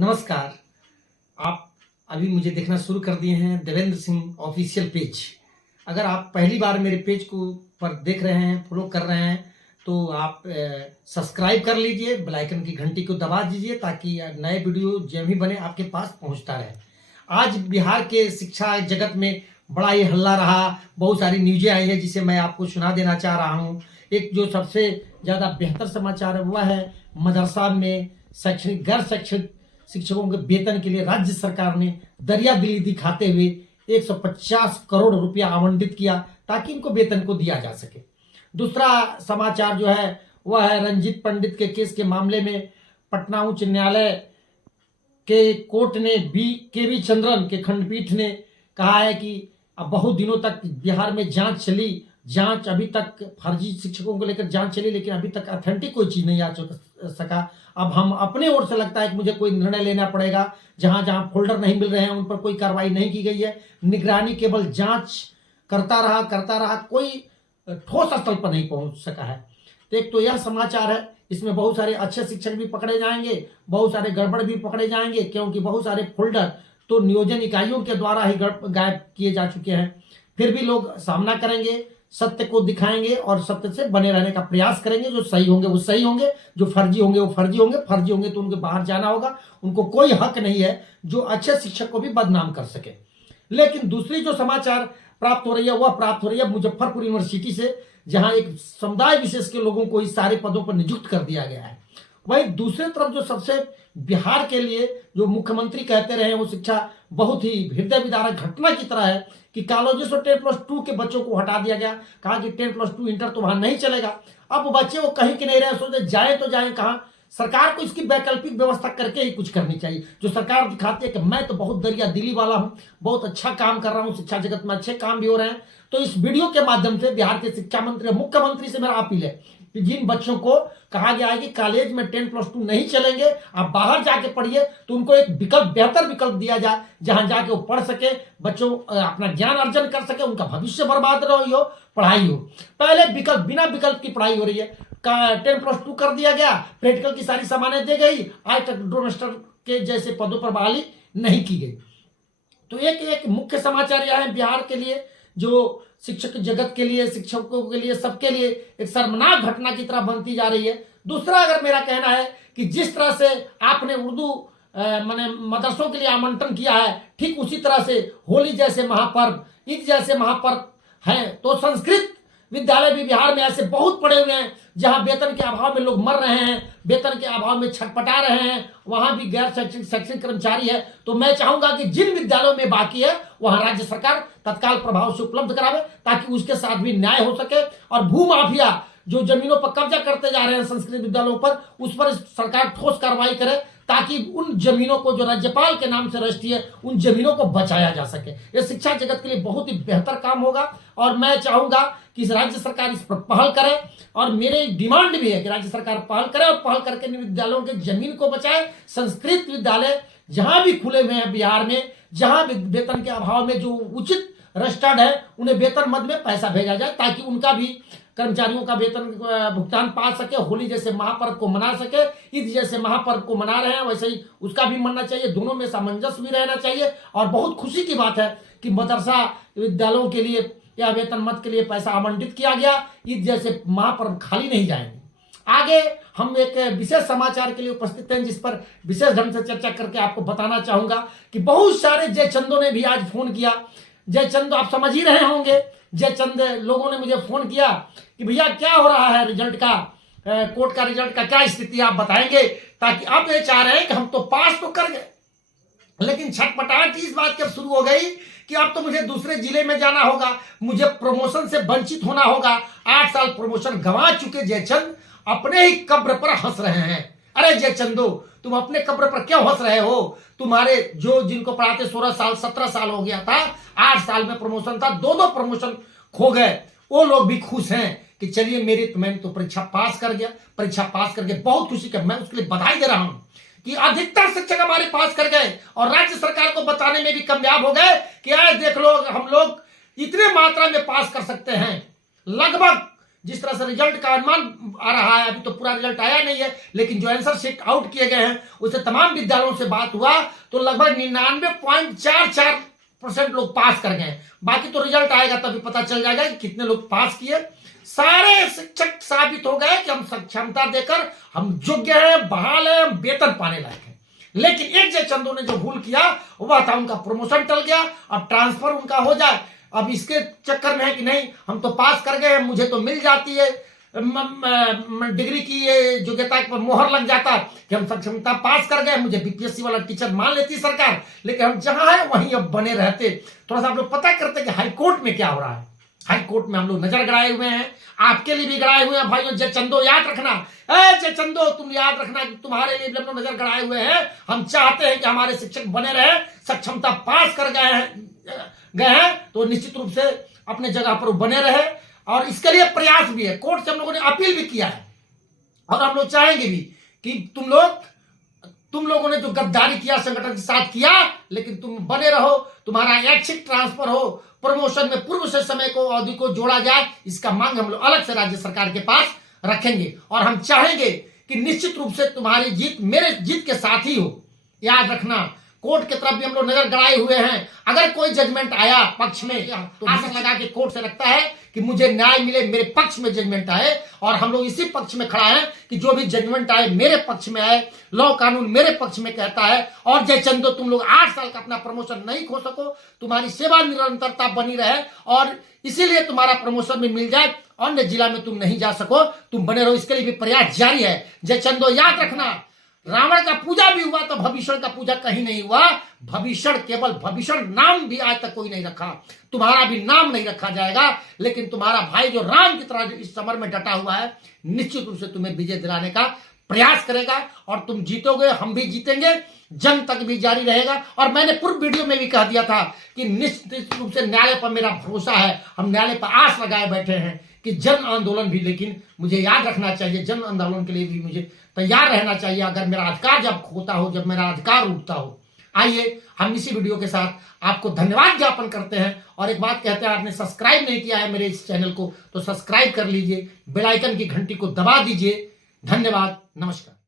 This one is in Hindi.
नमस्कार। आप अभी मुझे देखना शुरू कर दिए हैं देवेंद्र सिंह ऑफिशियल पेज। अगर आप पहली बार मेरे पेज को पर देख रहे हैं, फॉलो कर रहे हैं, तो आप सब्सक्राइब कर लीजिए, बेल आइकन की घंटी को दबा दीजिए ताकि नए वीडियो जब भी बने आपके पास पहुंचता रहे। आज बिहार के शिक्षा जगत में बड़ा ही हल्ला रहा, बहुत सारी न्यूज़ें आई है जिसे मैं आपको सुना देना चाह रहा हूँ। एक जो सबसे ज़्यादा बेहतर समाचार है वह है मदरसा में शैक्षणिक गैर शैक्षणिक शिक्षकों के वेतन के लिए राज्य सरकार ने दरिया दिली दिखाते हुए 150 करोड़ रुपया आवंटित किया ताकि इनको वेतन को दिया जा सके। दूसरा समाचार जो है वह है रंजीत पंडित के केस के मामले में पटना उच्च न्यायालय के कोर्ट ने केवी चंद्रन के खंडपीठ ने कहा है कि अब बहुत दिनों तक बिहार में जांच अभी तक फर्जी शिक्षकों को लेकर जांच चली, लेकिन अभी तक ऑथेंटिक कोई चीज नहीं आ सका। अब हम अपने ओर से लगता है कि मुझे कोई निर्णय लेना पड़ेगा। जहां जहां फोल्डर नहीं मिल रहे हैं उन पर कोई कार्रवाई नहीं की गई है। निगरानी केवल जांच करता रहा, कोई ठोस स्थल पर नहीं पहुंच सका है। तो एक तो यह समाचार है, इसमें बहुत सारे अच्छे शिक्षक भी पकड़े जाएंगे, बहुत सारे गड़बड़ भी पकड़े जाएंगे, क्योंकि बहुत सारे फोल्डर तो नियोजन इकाइयों के द्वारा ही गायब किए जा चुके हैं। फिर भी लोग सामना करेंगे, सत्य को दिखाएंगे और सत्य से बने रहने का प्रयास करेंगे। जो सही होंगे वो सही होंगे, जो फर्जी होंगे वो फर्जी होंगे तो उनको बाहर जाना होगा। उनको कोई हक नहीं है जो अच्छे शिक्षक को भी बदनाम कर सके। लेकिन दूसरी जो समाचार प्राप्त हो रही है वह प्राप्त हो रही है मुजफ्फरपुर यूनिवर्सिटी से, जहां एक समुदाय विशेष के लोगों को इस सारे पदों पर नियुक्त कर दिया गया है। वहीं दूसरी तरफ जो सबसे बिहार के लिए जो मुख्यमंत्री कहते रहे वो शिक्षा बहुत ही हृदय विदारक घटना की तरह है कि कॉलेजेस और 10+2 के बच्चों को हटा दिया गया। कहा कि 10+2 इंटर तो वहां नहीं चलेगा। अब बच्चे वो कहीं के नहीं रहे, सोचते जाए तो जाए कहां। सरकार को इसकी वैकल्पिक व्यवस्था करके ही कुछ करनी चाहिए। जो सरकार दिखाती है कि मैं तो बहुत दरिया दिली वाला हूं, बहुत अच्छा काम कर रहा हूं, शिक्षा जगत में अच्छे काम भी हो रहे हैं। तो इस वीडियो के माध्यम से बिहार के शिक्षा मंत्री और मुख्यमंत्री से मेरा अपील है कि जिन बच्चों को कहा गया है कि कॉलेज में 10+2 नहीं चलेंगे, आप बाहर जाके पढ़िए, तो उनको एक बेहतर विकल्प दिया जाए जहां जाके वो पढ़ सके, बच्चों अपना ज्ञान अर्जन कर सके, उनका भविष्य बर्बाद रही हो, पढ़ाई हो। पहले बिना विकल्प की पढ़ाई हो रही है। 10+2 कर दिया गया, प्रैक्टिकल की सारी सामान्य दे गई, आज तक ड्रोमेस्टर के जैसे पदों पर बहाली नहीं की गई। तो एक मुख्य समाचार यह है बिहार के लिए, जो शिक्षक जगत के लिए, शिक्षकों के लिए, सबके लिए एक शर्मनाक घटना की तरह बनती जा रही है। दूसरा अगर मेरा कहना है कि जिस तरह से आपने उर्दू माने मदरसों के लिए आमंत्रण किया है, ठीक उसी तरह से होली जैसे महापर्व, ईद जैसे महापर्व हैं, तो संस्कृत विद्यालय भी बिहार में ऐसे बहुत पड़े हुए हैं जहां वेतन के अभाव में लोग मर रहे हैं, वेतन के अभाव में छटपटा रहे हैं, वहां भी गैर शैक्षणिक कर्मचारी है। तो मैं चाहूंगा कि जिन विद्यालयों में बाकी है वहां राज्य सरकार तत्काल प्रभाव से उपलब्ध करावे ताकि उसके साथ भी न्याय हो सके। और भू माफिया जो जमीनों पर कब्जा करते जा रहे हैं संस्कृत विद्यालयों पर, उस पर सरकार ठोस कार्रवाई करे ताकि उन जमीनों को जो राज्यपाल के नाम से रजिस्ट्री है उन जमीनों को बचाया जा सके। यह शिक्षा जगत के लिए बहुत ही बेहतर काम होगा और मैं चाहूंगा कि राज्य सरकार इस पर पहल करे। और मेरे डिमांड भी है कि राज्य सरकार पहल करे और पहल करके विद्यालयों के जमीन को बचाए। संस्कृत विद्यालय जहां भी खुले हुए हैं बिहार में, जहां वेतन के अभाव में जो उचित रजिस्टर्ड है उन्हें वेतन मद में पैसा भेजा जाए ताकि उनका भी कर्मचारियों का वेतन भुगतान पा सके, होली जैसे महापर्व को मना सके, ईद जैसे महापर्व को मना रहे हैं वैसे ही उसका भी मनना चाहिए। दोनों में सामंजस्य भी रहना चाहिए। और बहुत खुशी की बात है कि मदरसा विद्यालयों के लिए या वेतन मद के लिए पैसा आवंटित किया गया। ईद जैसे महापर्व खाली नहीं जाएंगे। आगे हम एक विशेष समाचार के लिए उपस्थित हैं जिस पर विशेष ढंग से चर्चा करके आपको बताना चाहूंगा कि बहुत सारे जयचंदों ने भी आज फोन किया। जयचंद आप समझ ही रहे होंगे, जयचंद लोगों ने मुझे फोन किया कि भैया क्या हो रहा है रिजल्ट का, कोर्ट का रिजल्ट का क्या स्थिति आप बताएंगे, ताकि आप ये चाह रहे हैं कि हम तो पास तो कर गए, लेकिन छटपटाहट इस बात की शुरू हो गई कि अब तो मुझे दूसरे जिले में जाना होगा, मुझे प्रमोशन से वंचित होना होगा। 8 साल प्रमोशन गंवा चुके जयचंद अपने ही कब्र पर हंस रहे हैं। अरे जयचंदो, तुम अपने कब्र पर क्यों हंस रहे हो? तुम्हारे जो जिनको पढ़ाते 16 साल 17 साल हो गया था, 8 साल में प्रमोशन था, 2 प्रमोशन खो गए, वो लोग भी खुश हैं कि चलिए मैंने तो परीक्षा पास कर गया। परीक्षा पास करके बहुत खुशी का मैं उसके लिए बधाई दे रहा हूं कि अधिकतर शिक्षक हमारे पास कर गए और राज्य सरकार को बताने में भी कामयाब हो गए कि आज देख लो हम लोग इतने मात्रा में पास कर सकते हैं। लगभग जिस तरह से रिजल्ट का अनुमान आ रहा है, अभी तो पूरा रिजल्ट आया नहीं है, लेकिन जो आंसर शीट आउट किए गए हैं उससे तमाम विद्यालयों से बात हुआ तो लगभग 99.44% लोग पास कर गए। बाकी तो रिजल्ट आएगा तभी पता चल जाएगा कि कितने लोग पास किए। सारे शिक्षक साबित हो गए कि हम सक्षमता देकर हम योग्य हैं, बहाल हैं, वेतन पाने लायक हैं। लेकिन एक जय चंदो ने जो भूल किया वह था उनका प्रमोशन टल गया, अब ट्रांसफर उनका हो जाए। अब इसके चक्कर में है कि नहीं हम तो पास कर गए, मुझे तो मिल जाती है डिग्री की ये योग्यता पर मोहर लग जाता कि हम सक्षमता पास कर गए, मुझे बीपीएससी वाला टीचर मान लेती सरकार, लेकिन हम जहां है वहीं अब बने रहते। थोड़ा सा आप लोग पता करते कि हाई कोर्ट में क्या हो रहा है। हाई कोर्ट में हम लोग नजर गड़ाए हुए हैं, आपके लिए भी गड़ाए हुए हैं भाइयों। जय चंदो याद रखना, जय चंदो तुम याद रखना कि तुम्हारे लिए भी हम लोग नजर गड़ाए हुए हैं। हम चाहते हैं कि हमारे शिक्षक बने रहे, सक्षमता पास कर गए हैं तो निश्चित रूप से अपने जगह पर बने रहे, और इसके लिए प्रयास भी है। कोर्ट से हम लोगों ने अपील भी किया है और हम लोग चाहेंगे भी कि तुम लोगों ने जो गद्दारी किया संगठन के साथ किया, लेकिन तुम बने रहो, तुम्हारा ऐच्छिक ट्रांसफर हो, प्रमोशन में पूर्व से समय को अवधि को जोड़ा जाए, इसका मांग हम लोग अलग से राज्य सरकार के पास रखेंगे। और हम चाहेंगे कि निश्चित रूप से तुम्हारी जीत मेरे जीत के साथ ही हो। याद रखना, कोर्ट की तरफ भी हम लोग नजर गड़ाए हुए हैं। अगर कोई जजमेंट आया पक्ष में तो आशा लगा के कोर्ट से रखता है कि मुझे न्याय मिले, मेरे पक्ष में जजमेंट आए, और हम लोग इसी पक्ष में खड़ा है कि जो भी जजमेंट आए मेरे पक्ष में आए, लॉ कानून मेरे पक्ष में कहता है। और जय चंदो तुम लोग 8 साल का अपना प्रमोशन नहीं खो सको, तुम्हारी सेवा निरंतरता बनी रहे और इसीलिए तुम्हारा प्रमोशन भी मिल जाए, अन्य जिला में तुम नहीं जा सको, तुम बने रहो, इसके लिए भी प्रयास जारी है। जय चंदो याद रखना, रावण का पूजा भी हुआ तो भविष्य का पूजा कहीं नहीं हुआ। भविष्य केवल भविष्य नाम भी आज तक कोई नहीं रखा, तुम्हारा भी नाम नहीं रखा जाएगा, लेकिन तुम्हारा भाई जो राम की तरह इस समर में डटा हुआ है निश्चित रूप से तुम्हें विजय दिलाने का प्रयास करेगा और तुम जीतोगे, हम भी जीतेंगे, जंग तक भी जारी रहेगा। और मैंने पूर्व वीडियो में भी कह दिया था कि निश्चित रूप से न्यायालय पर मेरा भरोसा है, हम न्यायालय पर आस लगाए बैठे हैं कि जन आंदोलन भी, लेकिन मुझे याद रखना चाहिए जन आंदोलन के लिए भी मुझे तैयार रहना चाहिए अगर मेरा अधिकार जब खोता हो, जब मेरा अधिकार उठता हो। आइए हम इसी वीडियो के साथ आपको धन्यवाद ज्ञापन करते हैं। और एक बात कहते हैं, आपने सब्सक्राइब नहीं किया है मेरे इस चैनल को तो सब्सक्राइब कर लीजिए, बेल आइकन की घंटी को दबा दीजिए। धन्यवाद, नमस्कार।